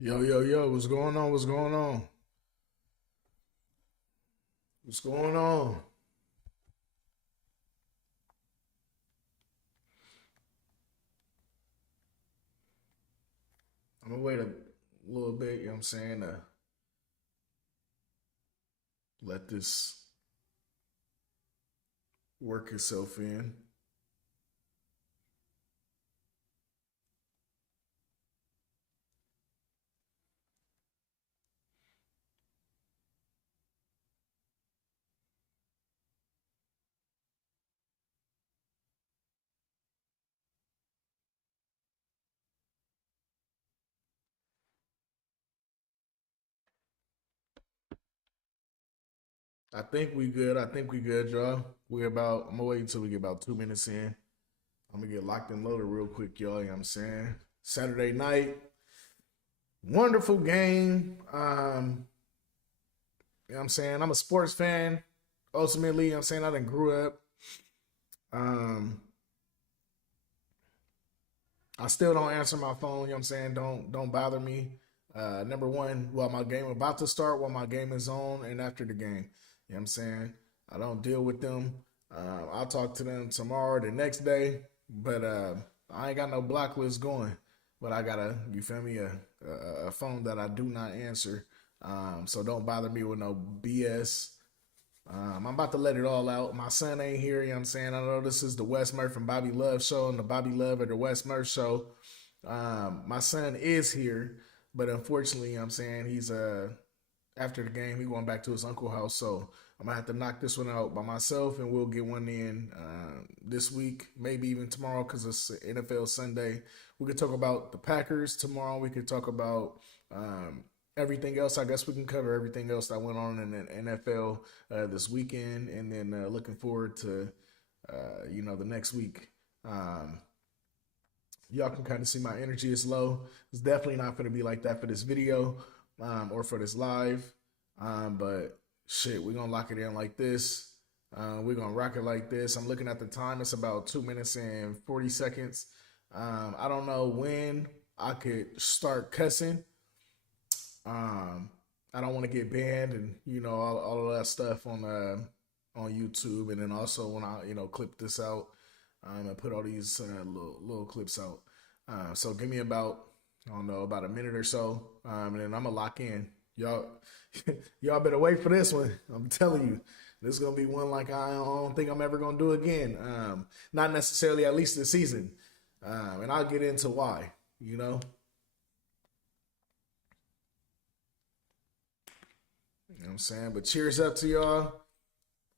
Yo, yo, yo, what's going on? What's going on? What's going on? I'm gonna wait a little bit, you know what I'm saying, to let this work itself in. I think we good. I think we good, y'all. I'm gonna wait until we get about 2 minutes in. I'm gonna get locked and loaded real quick, y'all, you know what I'm saying? Saturday night, wonderful game. You know what I'm saying? I'm a sports fan. Ultimately, you know what I'm saying, I done grew up. Um, I still don't answer my phone. You know what I'm saying? Don't bother me. Number one, while my game about to start, while my game is on, and after the game. You know what I'm saying? I don't deal with them. I'll talk to them tomorrow, the next day. But I ain't got no block list going. But I got you feel me, a phone that I do not answer. So don't bother me with no BS. I'm about to let it all out. My son ain't here, you know what I'm saying? I know this is the Wes Murph and Bobby Love show and the Bobby Love or the Wes Murph show. My son is here, but unfortunately, you know what I'm saying, he's after the game, he going back to his uncle's house. So I'm gonna have to knock this one out by myself, and we'll get one in this week, maybe even tomorrow, because it's NFL Sunday. We could talk about the Packers tomorrow. We could talk about everything else. I guess we can cover everything else that went on in the NFL this weekend, and then looking forward to the next week. Um, Y'all can kind of see my energy is low. It's definitely not going to be like that for this video or for this live. But shit, we're gonna lock it in like this. We're gonna rock it like this. I'm looking at the time. It's about 2 minutes and 40 seconds. I don't know when I could start cussing. Um, I don't want to get banned and all of that stuff on YouTube, and then also when I clip this out and put all these little clips out. So give me about I don't know about a minute or so, and then I'm gonna lock in. Y'all, y'all better wait for this one. I'm telling you, this is gonna be one like I don't think I'm ever gonna do again. Not necessarily at least this season, and I'll get into why. You know. You know what I'm saying? But cheers up to y'all.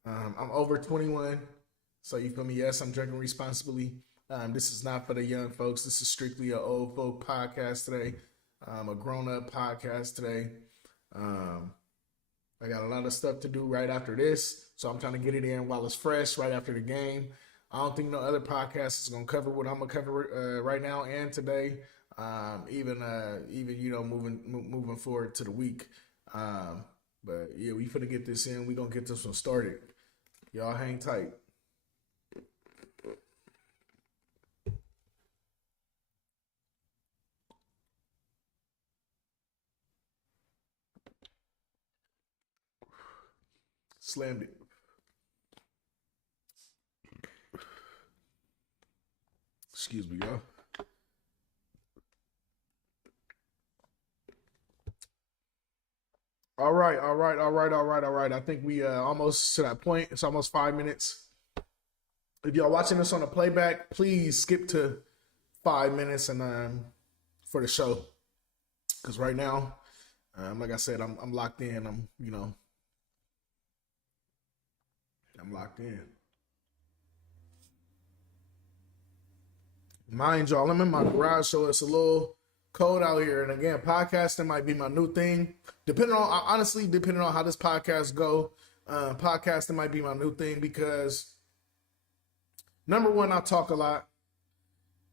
I'm over 21. So you feel me? Yes, I'm drinking responsibly. This is not for the young folks. This is strictly a old folk podcast today. A grown up podcast today. Um, I got a lot of stuff to do right after this, so I'm trying to get it in while it's fresh, right after the game. I don't think no other podcast is gonna cover what I'm gonna cover right now and today. Even moving forward to the week. Um, but yeah, we finna get this in. We gonna get this one started. Y'all hang tight. Slammed it. Excuse me, y'all. All right, all right, all right, all right, all right. I think we almost to that point. It's almost 5 minutes. If y'all watching this on a playback, please skip to 5 minutes and for the show. Because right now, like I said, I'm locked in. I'm locked in. Mind y'all, I'm in my garage, so it's a little cold out here. And again, podcasting might be my new thing. Depending on how this podcast go, podcasting might be my new thing because number one, I talk a lot.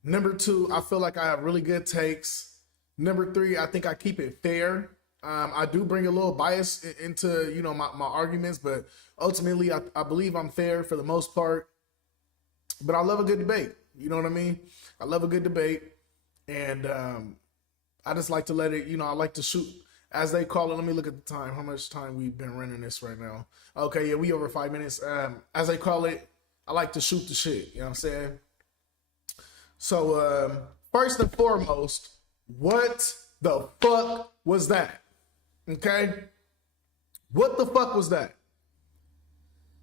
Number two, I feel like I have really good takes. Number three, I think I keep it fair. I do bring a little bias into my arguments, but ultimately, I believe I'm fair for the most part. But I love a good debate. You know what I mean? I love a good debate, and I just like to let it, I like to shoot, as they call it. Let me look at the time. How much time we've been running this right now? Okay, yeah, we over 5 minutes. As they call it, I like to shoot the shit. You know what I'm saying? So, first and foremost, what the fuck was that? Okay? What the fuck was that?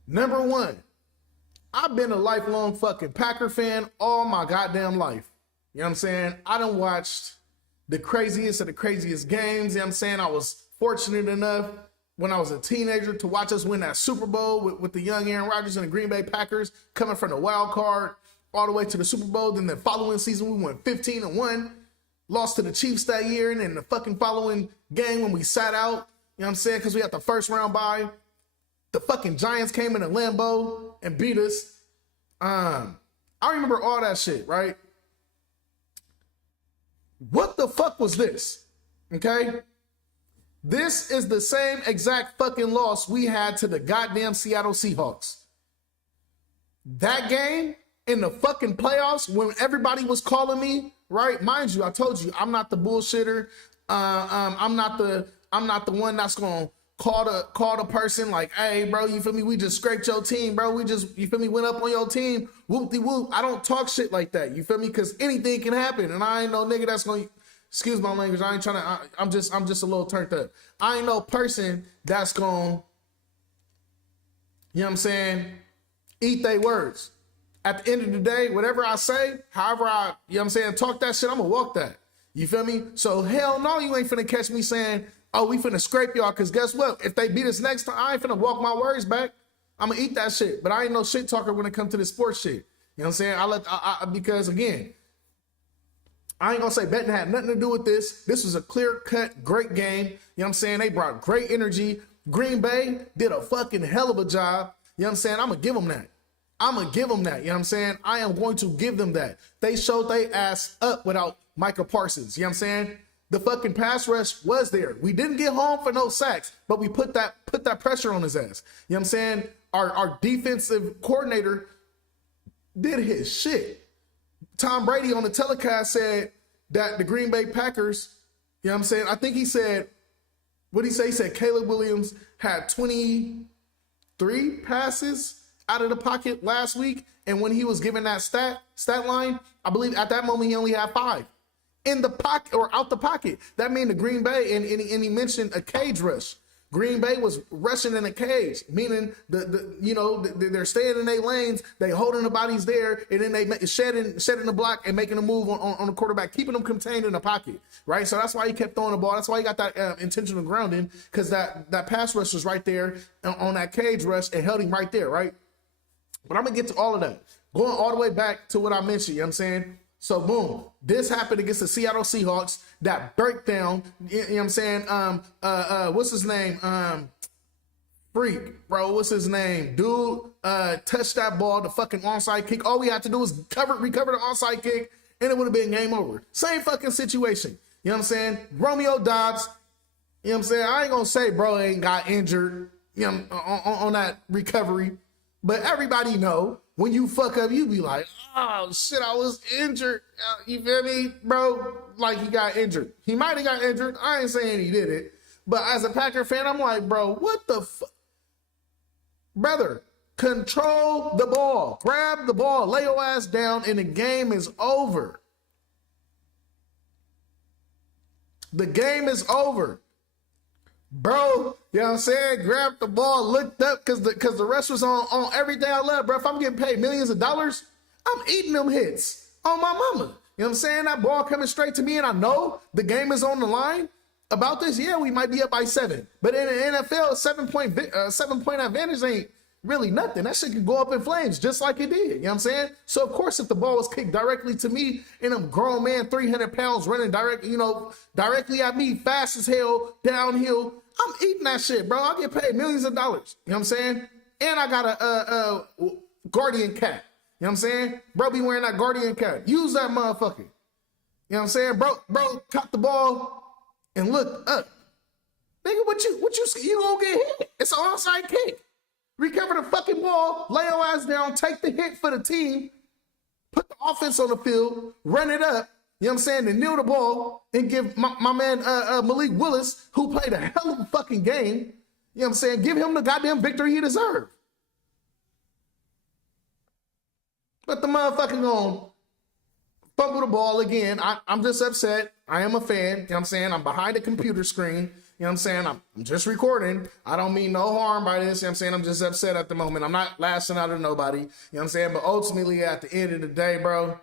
Number one, I've been a lifelong fucking Packer fan all my goddamn life. You know what I'm saying? I done watched the craziest of the craziest games. You know what I'm saying? I was fortunate enough when I was a teenager to watch us win that Super Bowl with the young Aaron Rodgers and the Green Bay Packers coming from the wild card all the way to the Super Bowl. Then the following season, we went 15-1, lost to the Chiefs that year. And then the fucking following game when we sat out, you know what I'm saying? Because we had the first round bye. The fucking Giants came in a Lambeau and beat us. I remember all that shit, right? What the fuck was this? Okay? This is the same exact fucking loss we had to the goddamn Seattle Seahawks. That game in the fucking playoffs when everybody was calling me, right? Mind you, I told you, I'm not the bullshitter. I'm not the one that's gonna call the person like, hey, bro, you feel me? We just scraped your team, bro. We just, you feel me, went up on your team. Whoop-de-whoop. I don't talk shit like that. You feel me? Because anything can happen. And I ain't no nigga that's going to, excuse my language, I ain't trying to, I'm just a little turned up. I ain't no person that's going to, you know what I'm saying, eat they words. At the end of the day, whatever I say, however I, you know what I'm saying, talk that shit, I'm going to walk that. You feel me? So hell no, you ain't finna catch me saying, oh, we finna scrape y'all, because guess what? If they beat us next time, I ain't finna walk my words back. I'm gonna eat that shit. But I ain't no shit talker when it comes to this sports shit. You know what I'm saying? Because again, I ain't gonna say betting had nothing to do with this. This was a clear-cut, great game. You know what I'm saying? They brought great energy. Green Bay did a fucking hell of a job. You know what I'm saying? I'm gonna give them that. I'm gonna give them that. You know what I'm saying? I am going to give them that. They showed they ass up without Micah Parsons. You know what I'm saying? The fucking pass rush was there. We didn't get home for no sacks, but we put that pressure on his ass. You know what I'm saying? Our defensive coordinator did his shit. Tom Brady on the telecast said that the Green Bay Packers, you know what I'm saying? I think he said, what did he say? He said Caleb Williams had 23 passes out of the pocket last week. And when he was given that stat line, I believe at that moment he only had 5. In the pocket or out the pocket. That mean the Green Bay, and he mentioned a cage rush. Green Bay was rushing in a cage, meaning they're staying in their lanes, they holding the bodies there, and then they shedding the block and making a move on the quarterback, keeping them contained in the pocket, right? So that's why he kept throwing the ball. That's why he got that intentional grounding, because that pass rush was right there on that cage rush and held him right there, right? But I'm gonna get to all of that. Going all the way back to what I mentioned, you know what I'm saying? So boom, this happened against the Seattle Seahawks. That breakdown, you know what I'm saying? What's his name? Freak, bro. What's his name? Dude, touched that ball, the fucking onside kick. All we had to do was recover the onside kick, and it would have been game over. Same fucking situation. You know what I'm saying? Romeo Dobbs, you know what I'm saying? I ain't gonna say bro ain't got injured, you know, on that recovery, but everybody know. When you fuck up, you be like, oh, shit, I was injured. You feel me, bro? Like, he got injured. He might have got injured. I ain't saying he did it. But as a Packer fan, I'm like, bro, what the fuck? Brother, control the ball. Grab the ball. Lay your ass down, and the game is over. The game is over. Bro, you know what I'm saying? Grabbed the ball, looked up, because the rest was on everything I love, bro. If I'm getting paid millions of dollars, I'm eating them hits on my mama. You know what I'm saying? That ball coming straight to me, and I know the game is on the line. About this, yeah, we might be up by 7. But in the NFL, a 7-point advantage ain't really nothing. That shit can go up in flames just like it did. You know what I'm saying? So, of course, if the ball was kicked directly to me and I'm grown man, 300 pounds running directly at me, fast as hell, downhill, I'm eating that shit, bro. I get paid millions of dollars. You know what I'm saying? And I got a Guardian cap. You know what I'm saying? Bro be wearing that Guardian cap. Use that motherfucker. You know what I'm saying? Bro caught the ball and look up. Nigga, what you gonna get hit? It's an onside kick. Recover the fucking ball, lay your ass down, take the hit for the team, put the offense on the field, run it up, you know what I'm saying, to kneel the ball and give my man Malik Willis, who played a hell of a fucking game, you know what I'm saying, give him the goddamn victory he deserved. But the motherfucker gonna fumble the ball again. I'm just upset. I am a fan. You know what I'm saying? I'm behind the computer screen. You know what I'm saying? I'm just recording. I don't mean no harm by this. You know what I'm saying? I'm just upset at the moment. I'm not lashing out at nobody. You know what I'm saying? But ultimately, at the end of the day, bro,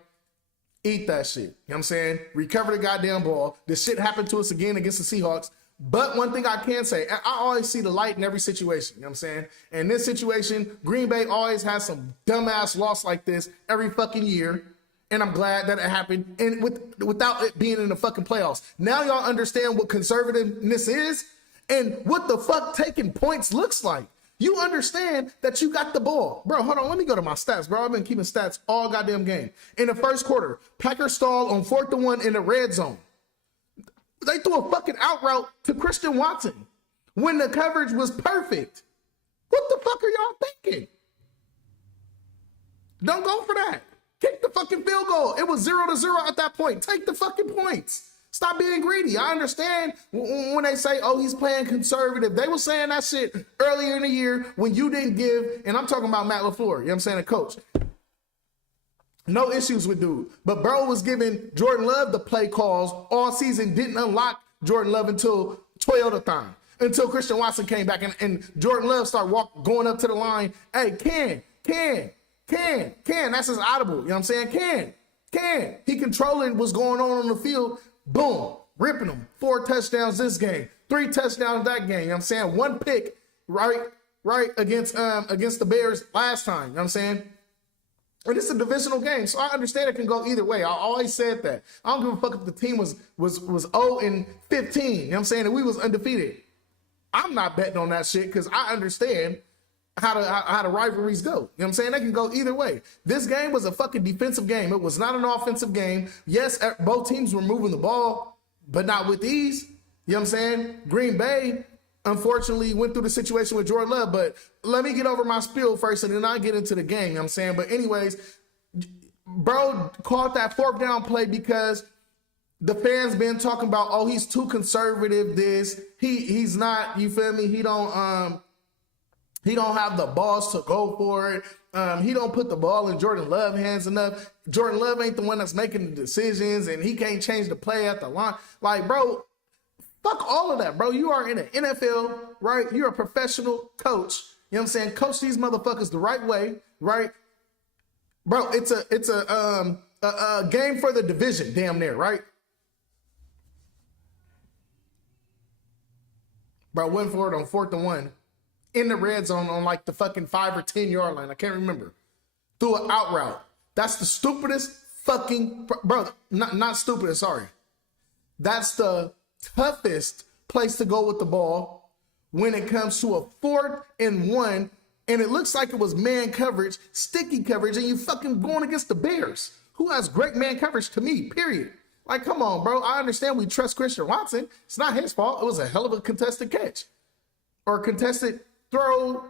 eat that shit. You know what I'm saying? Recover the goddamn ball. This shit happened to us again against the Seahawks. But one thing I can say, I always see the light in every situation. You know what I'm saying? In this situation, Green Bay always has some dumbass loss like this every fucking year. And I'm glad that it happened and without it being in the fucking playoffs. Now y'all understand what conservativeness is and what the fuck taking points looks like. You understand that you got the ball. Bro, hold on. Let me go to my stats, bro. I've been keeping stats all goddamn game. In the first quarter, Packers stalled on 4th and 1 in the red zone. They threw a fucking out route to Christian Watson when the coverage was perfect. What the fuck are y'all thinking? Don't go for that. Kick the fucking field goal. It was 0-0 at that point. Take the fucking points. Stop being greedy. I understand when they say, oh, he's playing conservative. They were saying that shit earlier in the year when you didn't give, and I'm talking about Matt LaFleur, you know what I'm saying, a coach. No issues with dude. But bro was giving Jordan Love the play calls all season, didn't unlock Jordan Love until Toyota time, until Christian Watson came back and Jordan Love started going up to the line. Hey, Can, that's his audible. You know what I'm saying? Can. He controlling what's going on the field. Boom. Ripping them. 4 touchdowns this game. 3 touchdowns that game. You know what I'm saying? 1 pick, right against the Bears last time. You know what I'm saying? And it's a divisional game, so I understand it can go either way. I always said that. I don't give a fuck if the team was 0-15. You know what I'm saying? And we was undefeated. I'm not betting on that shit because I understand how the rivalries go. You know what I'm saying? They can go either way. This game was a fucking defensive game. It was not an offensive game. Yes, both teams were moving the ball, but not with ease. You know what I'm saying? Green Bay, unfortunately, went through the situation with Jordan Love, but let me get over my spiel first and then I'll get into the game. You know what I'm saying? But anyways, bro caught that 4th down play because the fans been talking about, oh, he's too conservative, he's not, you feel me? He don't have the balls to go for it. He don't put the ball in Jordan Love hands enough. Jordan Love ain't the one that's making the decisions and he can't change the play at the line. Like, bro, fuck all of that, bro. You are in the NFL, right? You're a professional coach. You know what I'm saying? Coach these motherfuckers the right way, right? Bro, it's a game for the division, damn near, right? Bro, went for it on 4th and 1 in the red zone on like the fucking 5 or 10 yard line. I can't remember. Threw an out route. That's the stupidest fucking, bro, not stupidest, sorry. That's the toughest place to go with the ball when it comes to a 4th and 1, and it looks like it was man coverage, sticky coverage, and you fucking going against the Bears, who has great man coverage to me, period. Like, come on, bro. I understand we trust Christian Watson. It's not his fault. It was a hell of a contested catch or contested throw,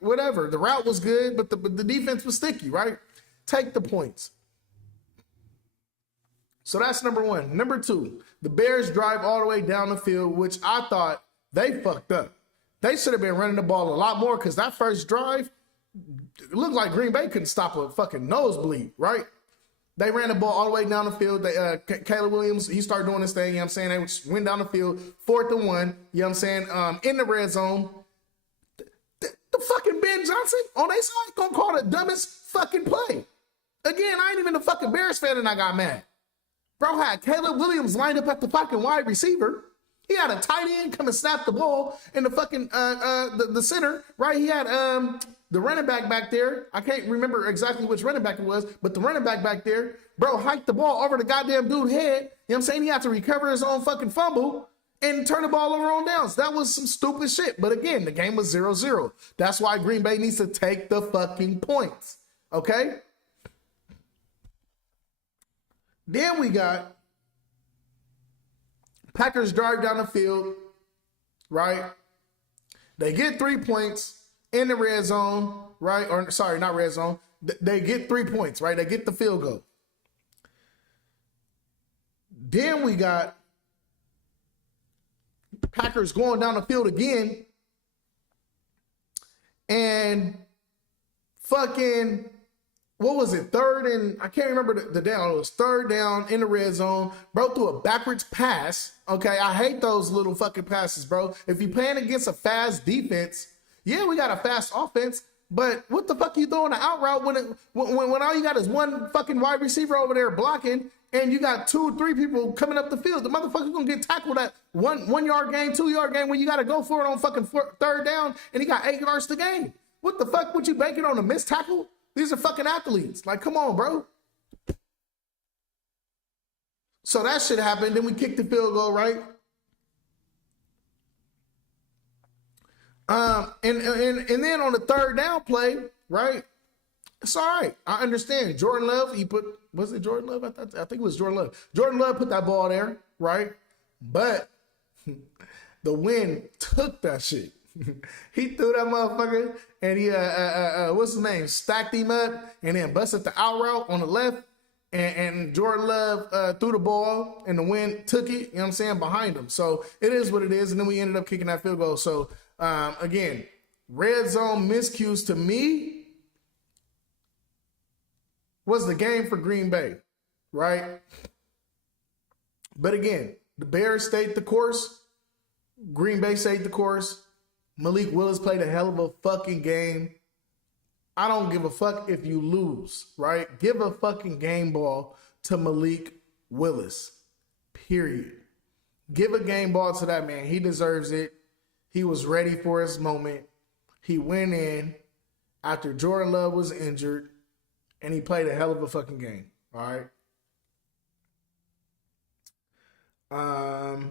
whatever. The route was good, but the defense was sticky, right? Take the points. So that's number 1. Number 2, the Bears drive all the way down the field, which I thought they fucked up. They should have been running the ball a lot more because that first drive, it looked like Green Bay couldn't stop a fucking nosebleed, right? They ran the ball all the way down the field. Caleb Williams, he started doing this thing, you know what I'm saying? They went down the field, 4th and 1, you know what I'm saying? In the red zone. The fucking Ben Johnson on their side gonna call the dumbest fucking play. Again, I ain't even a fucking Bears fan and I got mad. Bro had Caleb Williams lined up at the fucking wide receiver. He had a tight end come and snap the ball in the fucking the center, right? He had the running back there. I can't remember exactly which running back it was, but the running back there, bro, hiked the ball over the goddamn dude's head. You know what I'm saying? He had to recover his own fucking fumble and turn the ball over on downs. That was some stupid shit. But again, the game was 0-0. That's why Green Bay needs to take the fucking points. Okay? Then we got Packers drive down the field, right? They get 3 points in the red zone, right? Or sorry, not red zone. They get 3 points, right? They get the field goal. Then we got Packers going down the field again. And fucking, what was it? I can't remember the down. It was third down in the red zone. Bro threw a backwards pass. Okay, I hate those little fucking passes, bro. If you're playing against a fast defense, yeah, we got a fast offense. But what the fuck you throwing an out route when all you got is one fucking wide receiver over there blocking and you got 2 or 3 people coming up the field? The motherfucker's gonna get tackled at 1 yard gain, 2 yard gain when you gotta go for it on fucking third down and he got 8 yards to gain. What the fuck would you bank it on a missed tackle? These are fucking athletes. Like, come on, bro. So that shit happened. Then we kicked the field goal, right? And then on the third down play, right? It's all right. I understand. Jordan Love, was it Jordan Love? I think it was Jordan Love. Jordan Love put that ball there, right? But the wind took that shit. He threw that motherfucker and he, what's his name? Stacked him up and then busted the out route on the left. And Jordan Love threw the ball and the wind took it, you know what I'm saying, behind him. So it is what it is. And then we ended up kicking that field goal. So, again, red zone miscues to me was the game for Green Bay, right? But again, the Bears stayed the course. Green Bay stayed the course. Malik Willis played a hell of a fucking game. I don't give a fuck if you lose, right? Give a fucking game ball to Malik Willis, period. Give a game ball to that man. He deserves it. He was ready for his moment. He went in after Jordan Love was injured, and he played a hell of a fucking game, all right?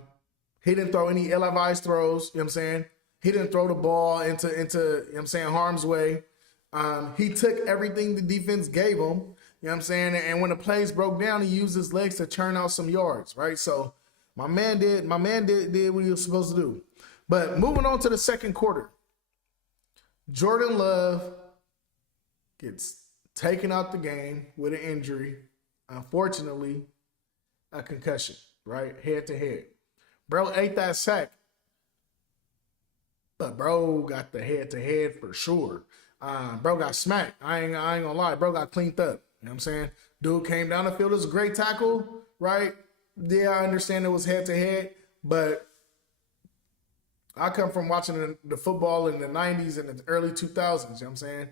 He didn't throw any ill-advised throws, you know what I'm saying? He didn't throw the ball into you know what I'm saying, harm's way. He took everything the defense gave him, you know what I'm saying? And when the plays broke down, he used his legs to churn out some yards, right? So my man did what he was supposed to do. But moving on to the second quarter, Jordan Love gets taken out the game with an injury. Unfortunately, a concussion, right? Head to head. Bro ate that sack. But bro got the head-to-head for sure. Bro got smacked. I ain't gonna lie. Bro got cleaned up. You know what I'm saying? Dude came down the field. It was a great tackle, right? Yeah, I understand it was head-to-head, but I come from watching the football in the 90s and the early 2000s, you know what I'm saying?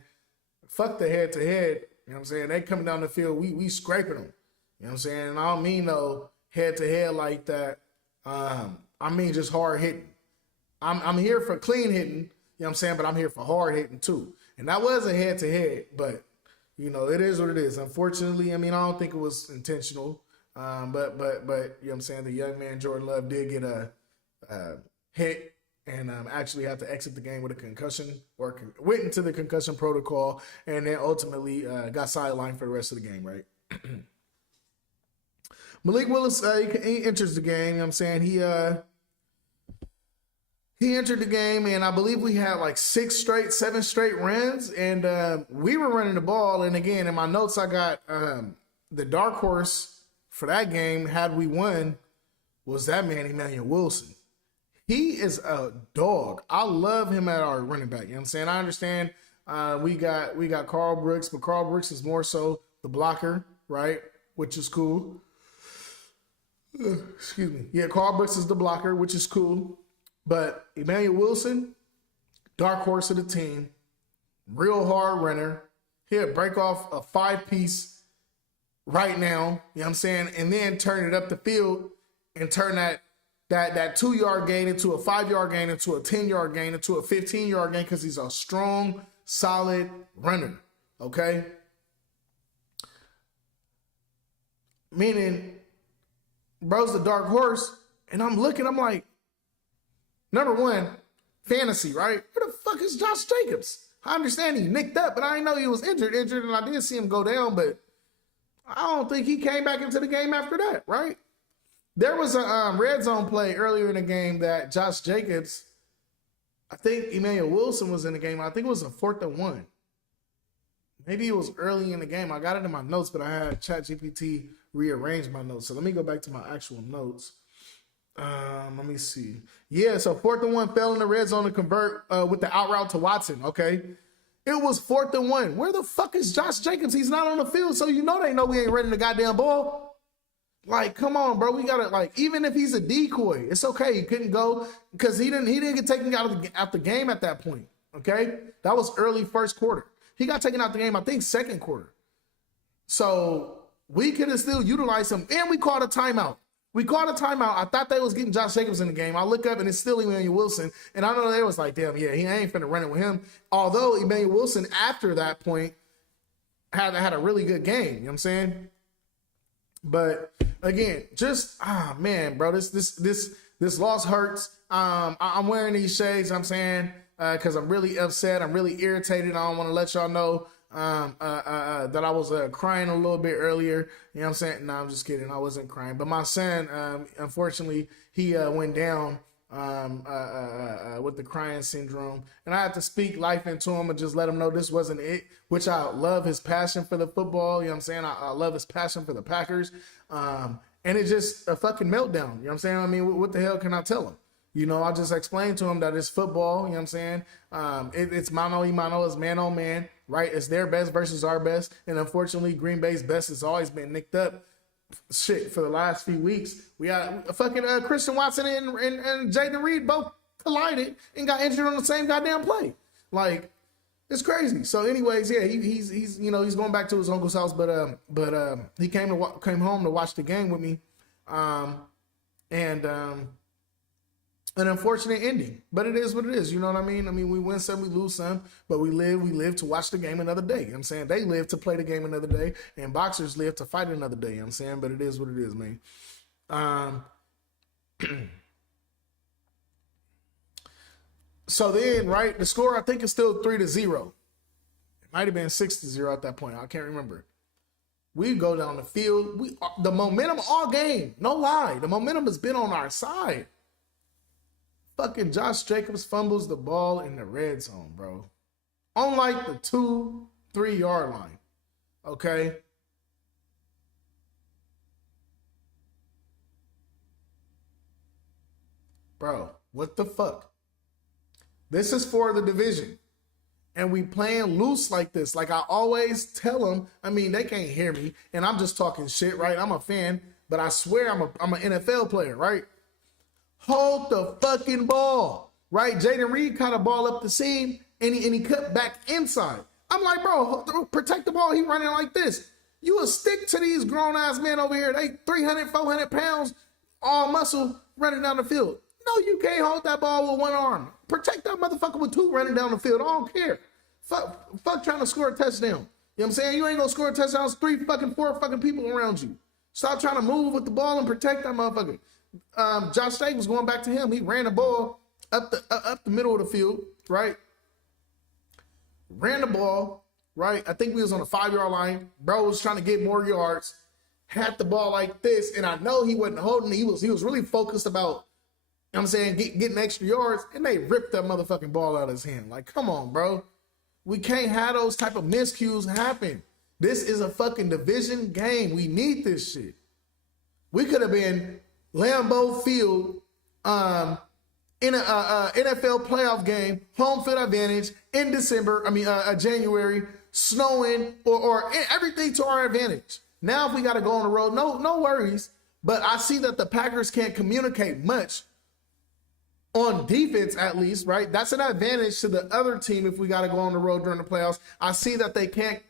Fuck the head-to-head, you know what I'm saying? They coming down the field, we scraping them. You know what I'm saying? And I don't mean no head-to-head like that. I mean just hard hitting. I'm here for clean hitting, you know what I'm saying, but I'm here for hard hitting too. And that was a head-to-head, but, you know, it is what it is. Unfortunately, I mean, I don't think it was intentional, but you know what I'm saying, the young man Jordan Love did get a hit and actually had to exit the game with a concussion or went into the concussion protocol and then ultimately got sidelined for the rest of the game, right? Malik Willis, he enters the game, you know what I'm saying, he entered the game, and I believe we had like 7 straight runs, and we were running the ball. And again, in my notes, I got the dark horse for that game, had we won, was that man, Emmanuel Wilson. He is a dog. I love him at our running back. You know what I'm saying? I understand we got Carl Brooks, but Carl Brooks is more so the blocker, right? Which is cool. Excuse me. Yeah, Carl Brooks is the blocker, which is cool. But Emmanuel Wilson, dark horse of the team, real hard runner. He'll break off a 5-piece right now, you know what I'm saying, and then turn it up the field and turn that 2-yard gain into a 5-yard gain, into a 10-yard gain, into a 15-yard gain, because he's a strong, solid runner, okay? Meaning, bro's the dark horse, and I'm like, number one, fantasy, right? Where the fuck is Josh Jacobs? I understand he nicked up, but I didn't know he was injured, and I did see him go down, but I don't think he came back into the game after that, right? There was a red zone play earlier in the game that Josh Jacobs, I think Emmanuel Wilson was in the game. I think it was a 4th and 1. Maybe it was early in the game. I got it in my notes, but I had ChatGPT rearrange my notes. So let me go back to my actual notes. Let me see. Yeah, so 4th and 1 fell in the red zone to convert with the out route to Watson. Okay. It was 4th and 1. Where the fuck is Josh Jacobs? He's not on the field, so you know they know we ain't running the goddamn ball. Like, come on, bro. We gotta, like, even if he's a decoy, it's okay. He couldn't go because he didn't get taken out the game at that point. Okay, that was early first quarter. He got taken out the game, I think, second quarter. So we could have still utilized him, and we called a timeout. I thought they was getting Josh Jacobs in the game. I look up and it's still Emmanuel Wilson. And I know they was like, damn, yeah, he ain't finna run it with him. Although Emmanuel Wilson, after that point, had a really good game. You know what I'm saying? But again, just man, bro, this loss hurts. I'm wearing these shades, I'm saying, because I'm really upset. I'm really irritated. I don't want to let y'all know that I was crying a little bit earlier. You know what I'm saying? No, I'm just kidding. I wasn't crying. But my son, unfortunately, he went down with the crying syndrome. And I had to speak life into him and just let him know this wasn't it, which I love his passion for the football. You know what I'm saying? I love his passion for the Packers. And it's just a fucking meltdown. You know what I'm saying? I mean, what the hell can I tell him? You know, I just explained to him that it's football, you know what I'm saying? It's mano y mano, it's man on man, right? It's their best versus our best. And unfortunately, Green Bay's best has always been nicked up. Shit, for the last few weeks. We got fucking Christian Watson and Jaden Reed both collided and got injured on the same goddamn play. Like, it's crazy. So anyways, yeah, he's you know, he's going back to his uncle's house, but he came home to watch the game with me. An unfortunate ending, but it is what it is. You know what I mean? I mean, we win some, we lose some, but we live to watch the game another day. You know what I'm saying? They live to play the game another day, and boxers live to fight another day. You know what I'm saying? But it is what it is, man. So then, right, the score, I think, is still 3-0. It might have been 6-0 at that point. I can't remember. We go down the field. The momentum all game, no lie. The momentum has been on our side. Fucking Josh Jacobs fumbles the ball in the red zone, bro. On like the 2-3 yard line. Okay. Bro, what the fuck? This is for the division. And we playing loose like this. Like I always tell them, I mean, they can't hear me. And I'm just talking shit, right? I'm a fan. But I swear I'm an NFL player, right? Hold the fucking ball, right? Jaden Reed caught a ball up the seam, and he cut back inside. I'm like, bro, protect the ball. He running like this. You will stick to these grown-ass men over here. They 300, 400 pounds, all muscle, running down the field. No, you can't hold that ball with one arm. Protect that motherfucker with two running down the field. I don't care. Fuck trying to score a touchdown. You know what I'm saying? You ain't going to score a touchdown. There's 4 fucking people around you. Stop trying to move with the ball and protect that motherfucker. Josh Jacobs going back to him. He ran the ball up the middle of the field, right? Ran the ball, right? I think we was on the 5 yard line. Bro was trying to get more yards. Had the ball like this, and I know he wasn't holding. He was really focused about, you know what I'm saying, getting extra yards, and they ripped that motherfucking ball out of his hand. Like, come on, bro. We can't have those type of miscues happen. This is a fucking division game. We need this shit. We could have been Lambeau Field in a NFL playoff game, home field advantage in January, snowing or everything to our advantage. Now if we got to go on the road, no worries. But I see that the Packers can't communicate much on defense, at least, right? That's an advantage to the other team if we got to go on the road during the playoffs. I see that they can't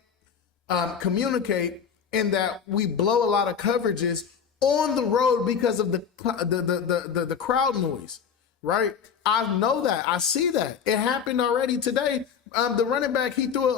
communicate in that we blow a lot of coverages on the road because of the crowd noise, right? I know that. I see that. It happened already today. The running back, he threw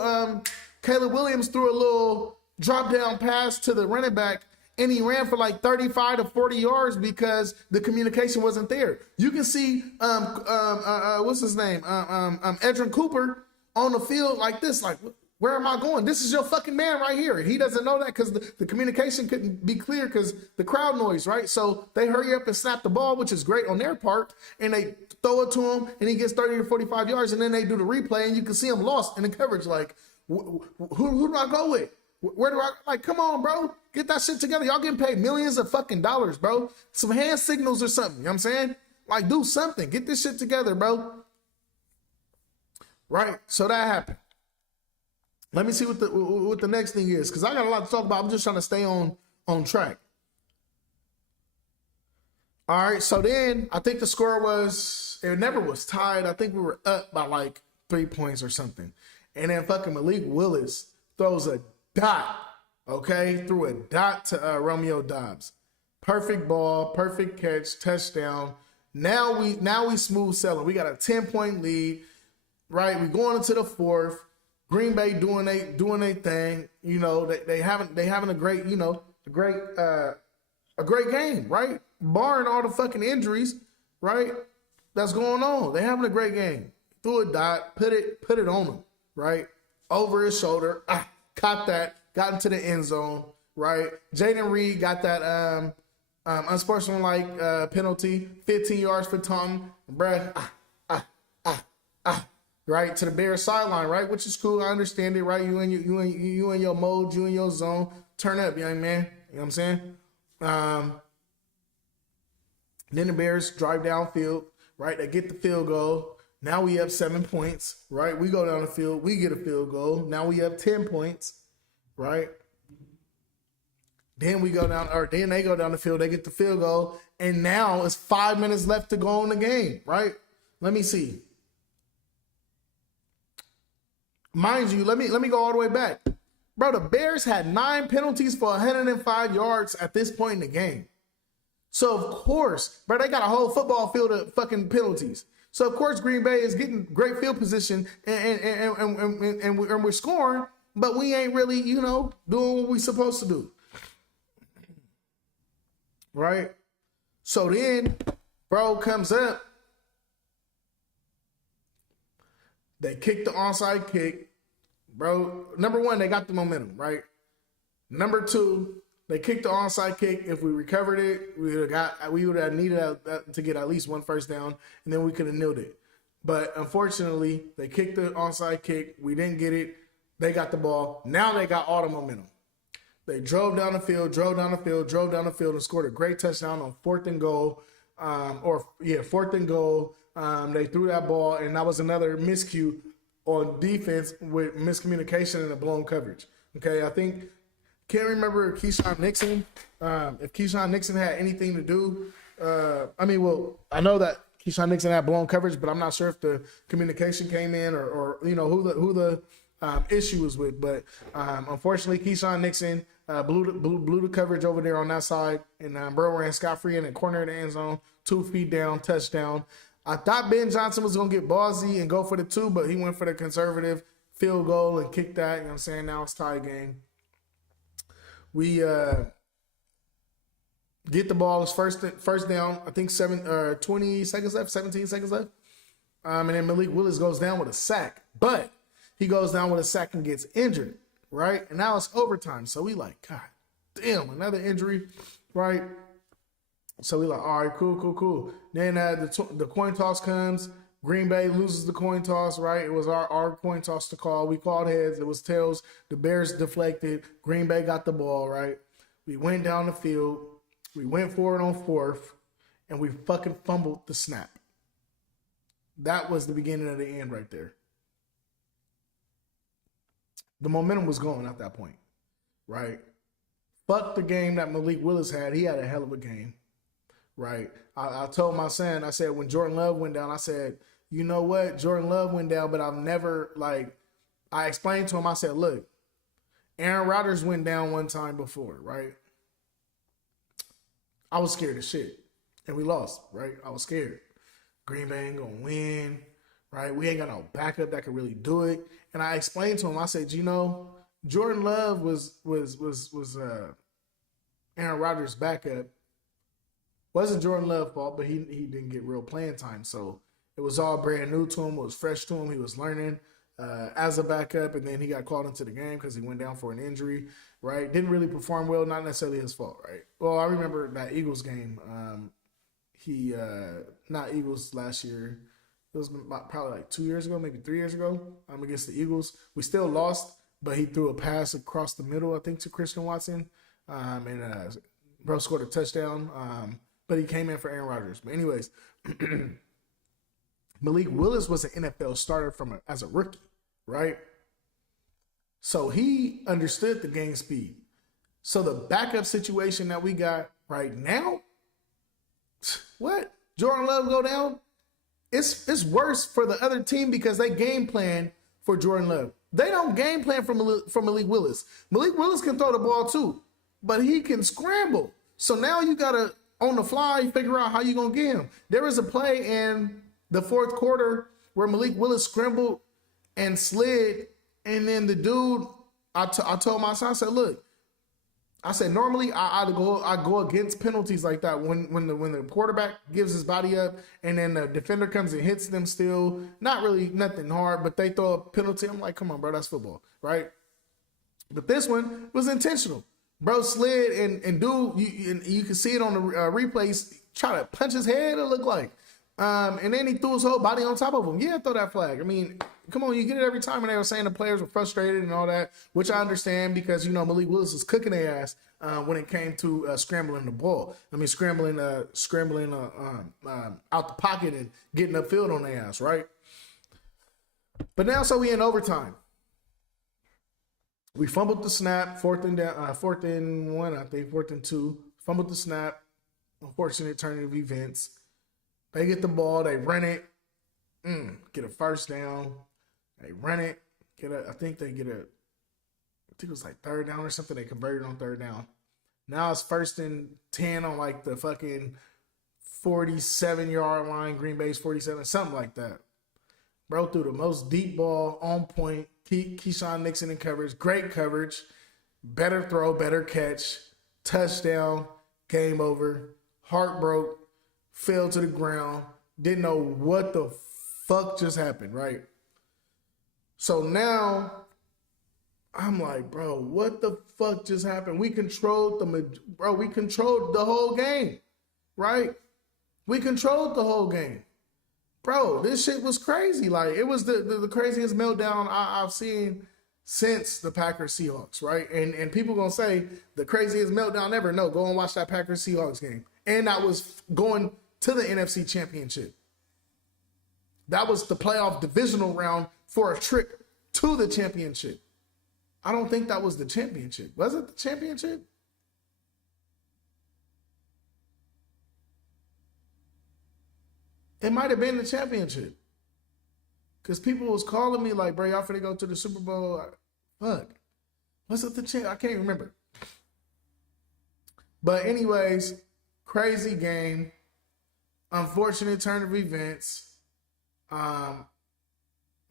Caleb Williams threw a little drop down pass to the running back, and he ran for like 35 to 40 yards because the communication wasn't there. You can see what's his name? Edrin Cooper on the field like this, like, where am I going? This is your fucking man right here. He doesn't know that because the communication couldn't be clear because the crowd noise, right? So they hurry up and snap the ball, which is great on their part, and they throw it to him, and he gets 30 to 45 yards, and then they do the replay, and you can see him lost in the coverage. Like, who do I go with? Where do I, like, come on, bro. Get that shit together. Y'all getting paid millions of fucking dollars, bro. Some hand signals or something. You know what I'm saying? Like, do something. Get this shit together, bro. Right? So that happened. Let me see what the next thing is, because I got a lot to talk about. I'm just trying to stay on track. All right, so then I think the score was, it never was tied. I think we were up by like 3 points or something. And then fucking Malik Willis throws a dot, okay? Threw a dot to Romeo Dobbs. Perfect ball, perfect catch, touchdown. Now we smooth sailing. We got a 10-point lead, right? We going into the fourth. Green Bay doing they thing. You know, they having a great, you know, a great game, right? Barring all the fucking injuries, right? That's going on. They having a great game. Threw a dot, put it on him, right? Over his shoulder. Caught that, got into the end zone, right? Jaden Reed got that unsportsmanlike penalty, 15 yards for taunting. Bruh, right, to the Bears sideline, right? Which is cool. I understand it, right? You in your mode, you in your zone. Turn up, young man. You know what I'm saying? Then the Bears drive downfield, right? They get the field goal. Now we have 7 points, right? We go down the field. We get a field goal. Now we have 10 points, right? Then we go down, or then they go down the field. They get the field goal. And now it's 5 minutes left to go in the game, right? Let me see. Mind you, let me go all the way back. Bro, the Bears had 9 penalties for 105 yards at this point in the game. So, of course, bro, they got a whole football field of fucking penalties. So, of course, Green Bay is getting great field position and we're scoring, but we ain't really, you know, doing what we supposed to do. Right? So then, bro comes up. They kick the onside kick. Bro, number one, they got the momentum, right? Number two, they kicked the onside kick. If we recovered it, we would have needed to get at least one first down, and then we could have nailed it. But unfortunately, they kicked the onside kick. We didn't get it. They got the ball. Now they got all the momentum. They drove down the field, and scored a great touchdown on 4th and goal. 4th and goal. They threw that ball, and that was another miscue on defense with miscommunication and a blown coverage. Okay, can't remember Keyshawn Nixon. If Keyshawn Nixon had anything to do, I know that Keyshawn Nixon had blown coverage, but I'm not sure if the communication came in or you know who the issue was with. But unfortunately, Keyshawn Nixon blew the coverage over there on that side, and Burrow ran scot-free in the corner of the end zone, 2 feet down, touchdown. I thought Ben Johnson was going to get ballsy and go for the 2, but he went for the conservative field goal and kicked that. You know what I'm saying? Now it's tie game. We get the ball. It's first down. I think 20 seconds left, 17 seconds left. And then Malik Willis goes down with a sack. But he goes down with a sack and gets injured, right? And now it's overtime. So we like, God damn, another injury, right? So we like, all right, cool. Then the coin toss comes. Green Bay loses the coin toss, right? It was our coin toss to call. We called heads. It was tails. The Bears deflected. Green Bay got the ball, right? We went down the field. We went for it on 4th, and we fucking fumbled the snap. That was the beginning of the end right there. The momentum was gone at that point, right? Fuck the game that Malik Willis had. He had a hell of a game. Right. I told my son, I said, when Jordan Love went down, I said, you know what? Jordan Love went down, but I've never, I explained to him, I said, look, Aaron Rodgers went down one time before, right? I was scared as shit. And we lost, right? I was scared. Green Bay ain't going to win, right? We ain't got no backup that could really do it. And I explained to him, I said, you know, Jordan Love was Aaron Rodgers' backup. Wasn't Jordan Love's fault, but he didn't get real playing time. So it was all brand new to him. It was fresh to him. He was learning as a backup, and then he got called into the game because he went down for an injury, right? Didn't really perform well, not necessarily his fault, right? Well, I remember that Eagles game. Not Eagles last year. It was probably like 2 years ago, maybe 3 years ago, against the Eagles. We still lost, but he threw a pass across the middle, I think, to Christian Watson. And bro scored a touchdown. But he came in for Aaron Rodgers. But anyways, Malik Willis was an NFL starter as a rookie, right? So he understood the game speed. So the backup situation that we got right now, what? Jordan Love go down? It's worse for the other team because they game plan for Jordan Love. They don't game plan for Malik Willis. Malik Willis can throw the ball too, but he can scramble. So now you got to, on the fly, figure out how you're going to get him. There was a play in the fourth quarter where Malik Willis scrambled and slid, and then the dude, I told my son, I said, look, I said, normally I go against penalties like that when the quarterback gives his body up and then the defender comes and hits them still. Not really nothing hard, but they throw a penalty. I'm like, come on, bro, that's football, right? But this one was intentional. Bro slid and dude, you can see it on the replays, try to punch his head, it looked like. And then he threw his whole body on top of him. Yeah, throw that flag. I mean, come on, you get it every time. And they were saying the players were frustrated and all that, which I understand because, you know, Malik Willis was cooking their ass when it came to scrambling the ball. I mean, scrambling out the pocket and getting upfield on their ass, right? But now, so we in overtime. We fumbled the snap, fourth and 2. Fumbled the snap. Unfortunate turn of events. They get the ball, they run it, get a first down. They run it, I think it was like third down or something. They converted on third down. Now it's 1st and 10 on like the fucking 47-yard line, Green Bay's 47, something like that. Bro threw the most deep ball on point. Keyshawn Nixon in coverage, great coverage, better throw, better catch, touchdown, game over, heart broke, fell to the ground, didn't know what the fuck just happened, right? So now I'm like, bro, what the fuck just happened? We controlled the whole game, right? We controlled the whole game. Bro, this shit was crazy. Like, it was the craziest meltdown I've seen since the Packers-Seahawks, right? And people gonna say the craziest meltdown ever. No, go and watch that Packers-Seahawks game. And that was going to the NFC Championship. That was the playoff divisional round for a trip to the championship. I don't think that was the championship. Was it the championship? It might have been the championship. Because people was calling me like, bro, y'all finna go to the Super Bowl. Fuck. Was it the champ? I can't remember. But anyways, crazy game. Unfortunate turn of events.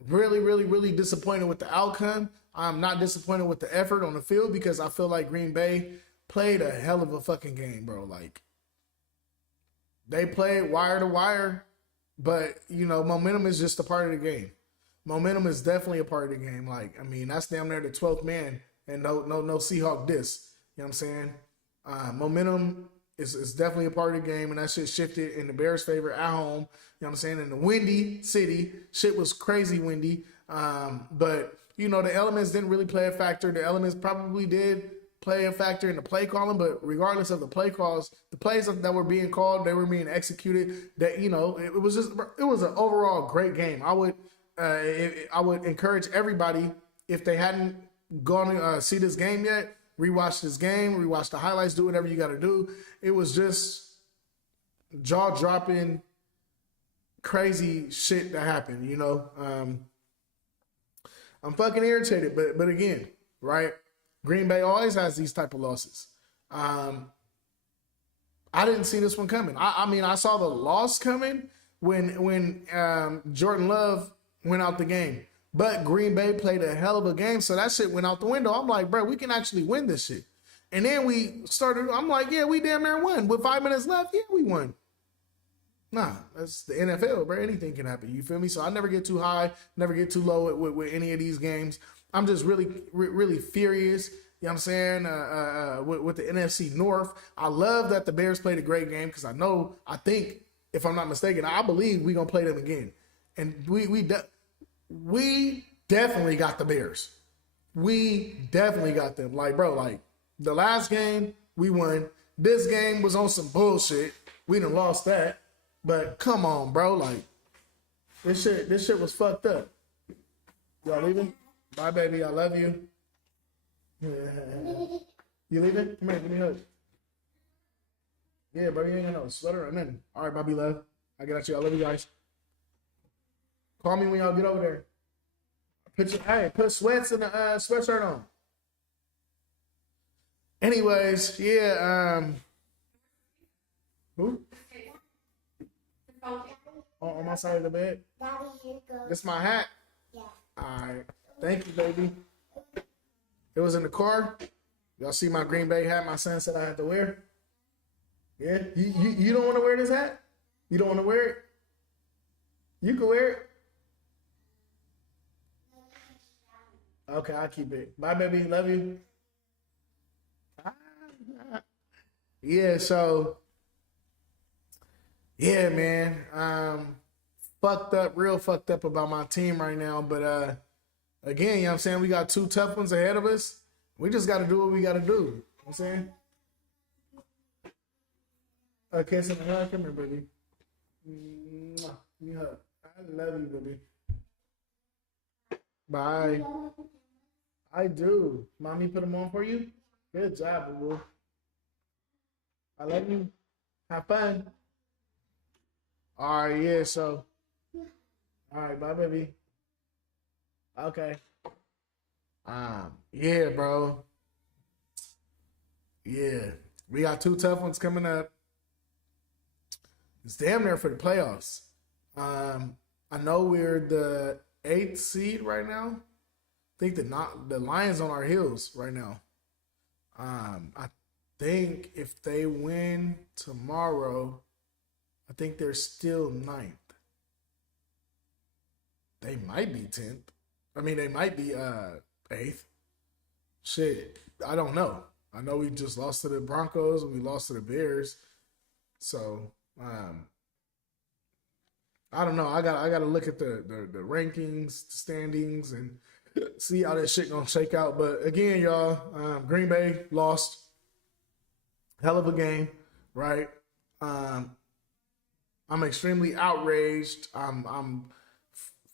Really, really, really disappointed with the outcome. I'm not disappointed with the effort on the field because I feel like Green Bay played a hell of a fucking game, bro. Like, they played wire to wire, but, you know, momentum is just a part of the game. Momentum is definitely a part of the game. Like, I mean, that's damn near the 12th man and no Seahawk diss. You know what I'm saying? Momentum is definitely a part of the game, and that shit shifted in the Bears' favor at home. You know what I'm saying? In the windy city, shit was crazy windy. But, you know, the elements didn't really play a factor. The elements probably did play a factor in the play calling, but regardless of the play calls, the plays that were being called, they were being executed. That, you know, it was an overall great game. I would encourage everybody, if they hadn't gone to see this game yet, rewatch this game, rewatch the highlights, do whatever you got to do. It was just jaw-dropping, crazy shit that happened, you know. I'm fucking irritated, but again, right? Green Bay always has these type of losses. I didn't see this one coming. I mean, I saw the loss coming when Jordan Love went out the game. But Green Bay played a hell of a game, so that shit went out the window. I'm like, bro, we can actually win this shit. And then we started, I'm like, yeah, we damn near won. With 5 minutes left, yeah, we won. Nah, that's the NFL, bro. Anything can happen. You feel me? So I never get too high, never get too low with any of these games. I'm just really, really furious. You know what I'm saying? With the NFC North. I love that the Bears played a great game because I think, if I'm not mistaken, I believe we're going to play them again. And we definitely got the Bears. we definitely got them. Like, bro, like the last game we won. This game was on some bullshit. We done lost that. But come on, bro. Like this shit was fucked up. Y'all leaving? Bye, baby. I love you. You leaving? Come here, give me a hug. Yeah, bro, you ain't got no sweater or nothing. All right, Bobby love. I got you. I love you guys. Call me when y'all get over there. Put sweats and a sweatshirt on. Anyways, yeah. Who? On my side of the bed. Daddy, here goes. This my hat. Yeah. All right. Thank you, baby. It was in the car. Y'all see my Green Bay hat my son said I had to wear? Yeah? You don't want to wear this hat? You don't want to wear it? You can wear it. Okay, I'll keep it. Bye, baby. Love you. Yeah, so yeah, man. Real fucked up about my team right now. But again, you know what I'm saying? We got 2 tough ones ahead of us. We just gotta do what we gotta do. You know what I'm saying? Okay, so come here, baby. Yeah, I love you, baby. Bye. I do. Mommy put them on for you? Good job, boo. I love you. Have fun. All right, yeah, so. All right, bye, baby. Okay. Yeah, bro. Yeah. We got 2 tough ones coming up. It's damn near for the playoffs. I know we're the 8th seed right now. I think the Lions on our heels right now. I think if they win tomorrow, I think they're still 9th. They might be 10th. I mean, they might be 8th. Shit, I don't know. I know we just lost to the Broncos and we lost to the Bears. So, I don't know. I got to look at the rankings, the standings, and see how that shit gonna shake out. But again, y'all, Green Bay lost. Hell of a game, right? I'm extremely outraged. I'm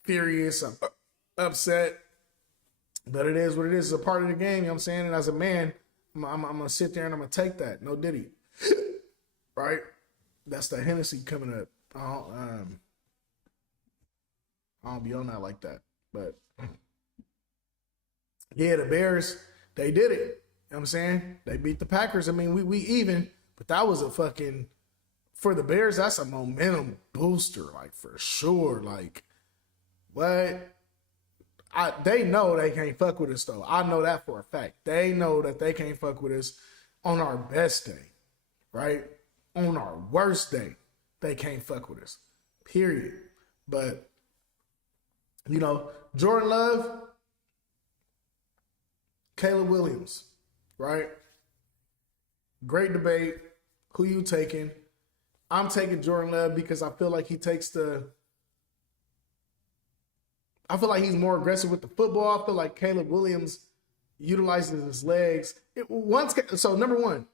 furious. I'm upset. But it is what it is. It's a part of the game, you know what I'm saying? And as a man, I'm going to sit there and I'm going to take that. No diddy. Right? That's the Hennessy coming up. I don't be on that like that. But yeah, the Bears, they did it. You know what I'm saying? They beat the Packers. I mean, we even, but that was a fucking, for the Bears, that's a momentum booster, like for sure. Like, what? They know they can't fuck with us, though. I know that for a fact. They know that they can't fuck with us on our best day, right? On our worst day, they can't fuck with us, period. But, you know, Jordan Love, Caleb Williams, right? Great debate. Who you taking? I'm taking Jordan Love because I feel like he takes I feel like he's more aggressive with the football. I feel like Caleb Williams utilizes his legs. So number one,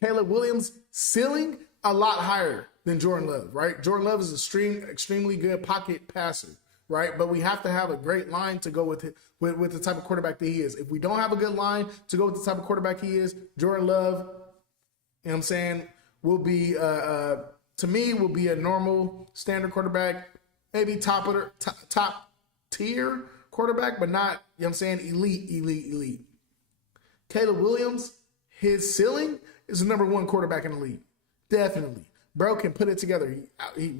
Caleb Williams' ceiling a lot higher than Jordan Love, right? Jordan Love is extremely good pocket passer, right? But we have to have a great line to go with the type of quarterback that he is. If we don't have a good line to go with the type of quarterback he is, Jordan Love, you know what I'm saying, will be, to me, will be a normal standard quarterback, maybe top tier quarterback, but not, you know what I'm saying, elite. Caleb Williams, his ceiling is the number 1 quarterback in the league. Definitely. Bro can put it together. He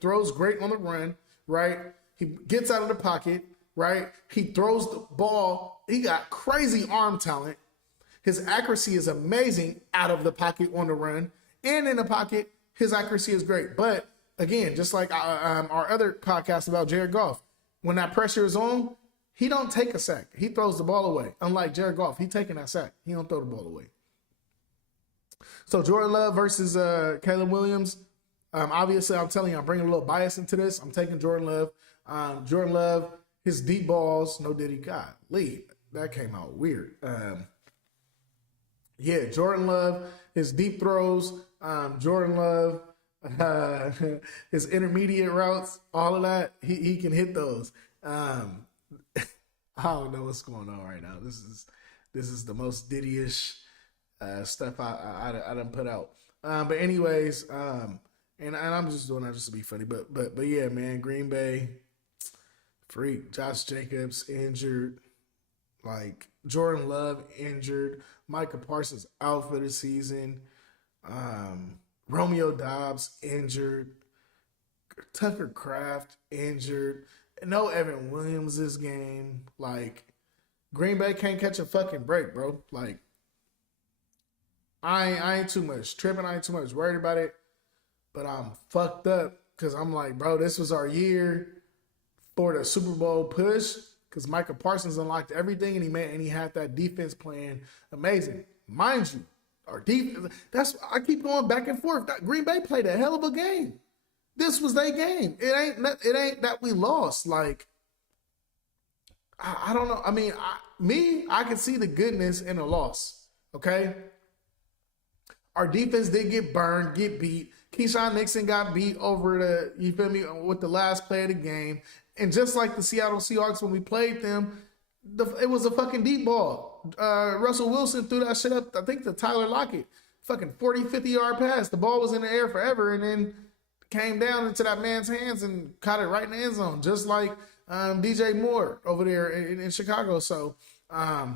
throws great on the run, right? He gets out of the pocket, right? He throws the ball. He got crazy arm talent. His accuracy is amazing out of the pocket on the run. And in the pocket, his accuracy is great. But again, just like our other podcast about Jared Goff, when that pressure is on, he don't take a sack. He throws the ball away. Unlike Jared Goff, he taking that sack. He don't throw the ball away. So Jordan Love versus Caleb Williams. Obviously, I'm telling you, I'm bringing a little bias into this. I'm taking Jordan Love. Jordan Love, his deep balls, no diddy, God, lead. that came out weird. Yeah, Jordan Love, his deep throws, Jordan Love, his intermediate routes, all of that, he can hit those. I don't know what's going on right now. This is the most Diddy-ish stuff I done put out. But anyways, and I'm just doing that just to be funny. But yeah, man, Green Bay, freak. Josh Jacobs injured. Like Jordan Love injured. Micah Parsons out for the season. Romeo Dobbs injured. Tucker Kraft injured. No Evan Williams this game. Like, Green Bay can't catch a fucking break, bro. Like, I ain't too much tripping. I ain't too much worried about it. But I'm fucked up because I'm like, bro, this was our year for the Super Bowl push because Micah Parsons unlocked everything and he had that defense playing amazing. Mind you, our defense, I keep going back and forth. Green Bay played a hell of a game. This was their game. It ain't that we lost. Like, I don't know. I mean, I can see the goodness in a loss. Okay, our defense did get burned, get beat. Keyshawn Nixon got beat over you feel me, with the last play of the game. And just like the Seattle Seahawks when we played them, it was a fucking deep ball. Russell Wilson threw that shit up, I think, to Tyler Lockett. Fucking 40, 50-yard pass. The ball was in the air forever, and then came down into that man's hands and caught it right in the end zone, just like DJ Moore over there in Chicago. So, yeah,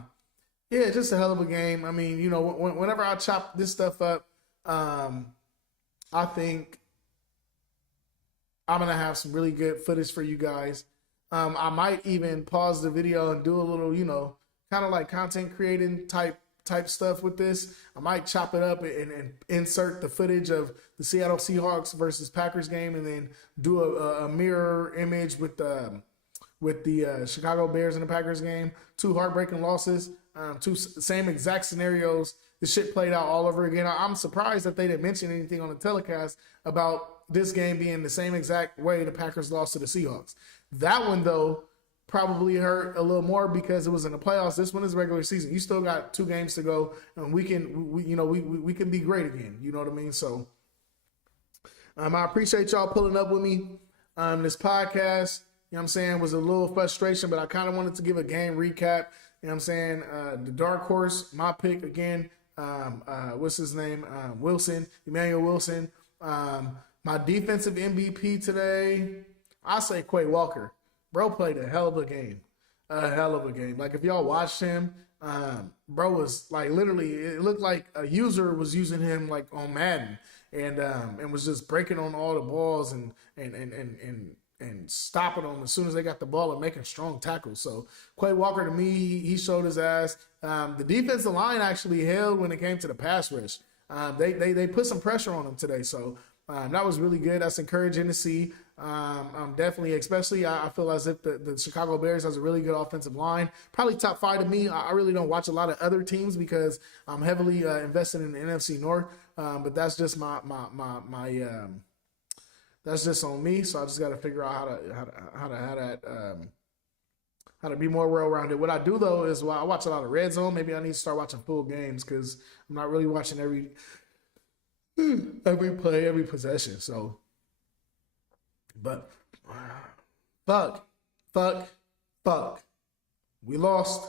just a hell of a game. I mean, you know, whenever I chop this stuff up, I think I'm going to have some really good footage for you guys. I might even pause the video and do a little, you know, kind of like content creating type stuff with this. I might chop it up and insert the footage of the Seattle Seahawks versus Packers game, and then do a mirror image with the Chicago Bears and the Packers game. Two heartbreaking losses, two same exact scenarios. The shit played out all over again. I'm surprised that they didn't mention anything on the telecast about this game being the same exact way the Packers lost to the Seahawks. That one, though, probably hurt a little more because it was in the playoffs. This one is regular season. You still got 2 games to go, and we can be great again. You know what I mean? So I appreciate y'all pulling up with me. This podcast, you know what I'm saying, was a little frustration, but I kind of wanted to give a game recap. You know what I'm saying? The dark horse, my pick again. What's his name? Emmanuel Wilson. My defensive MVP today, I say Quay Walker. Bro played a hell of a game. Like, if y'all watched him, bro was like, literally, it looked like a user was using him like on Madden, and was just breaking on all the balls and stopping them as soon as they got the ball and making strong tackles. So Quay Walker, to me, he showed his ass. The defensive line actually held when it came to the pass rush. They put some pressure on him today. So that was really good. That's encouraging to see. Definitely, especially, I feel as if the Chicago Bears has a really good offensive line. Probably top 5 to me. I really don't watch a lot of other teams because I'm heavily invested in the NFC North. But that's just my that's just on me. So I just got to figure out how to be more well-rounded. What I do, though, is I watch a lot of Red Zone. Maybe I need to start watching full games because I'm not really watching every play, every possession. So, but fuck. We lost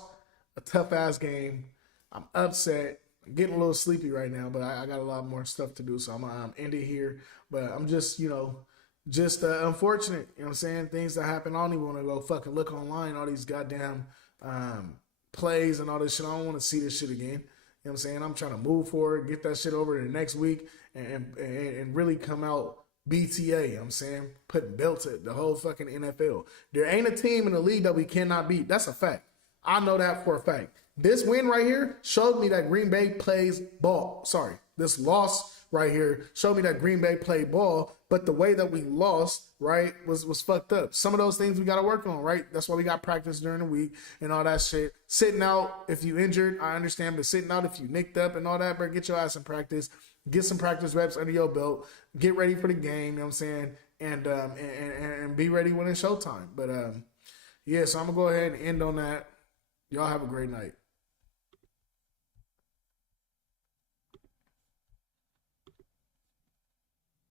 a tough-ass game. I'm upset. I'm getting a little sleepy right now, but I got a lot more stuff to do, so I'm going to end it here. But I'm just, unfortunate, you know what I'm saying? Things that happen. I don't even want to go fucking look online, all these goddamn plays and all this shit. I don't want to see this shit again. You know what I'm saying? I'm trying to move forward, get that shit over to the next week, and really come out BTA, you know what I'm saying? Putting belts at the whole fucking NFL. There ain't a team in the league that we cannot beat. That's a fact. I know that for a fact. This win right here showed me that Green Bay plays ball. Sorry, this loss right here showed me that Green Bay played ball, but the way that we lost, right, was fucked up. Some of those things we got to work on, right? That's why we got practice during the week and all that shit. Sitting out if you injured, I understand, but sitting out if you nicked up and all that, bro, get your ass in practice. Get some practice reps under your belt. Get ready for the game, you know what I'm saying? And be ready when it's showtime. But, yeah, so I'm going to go ahead and end on that. Y'all have a great night.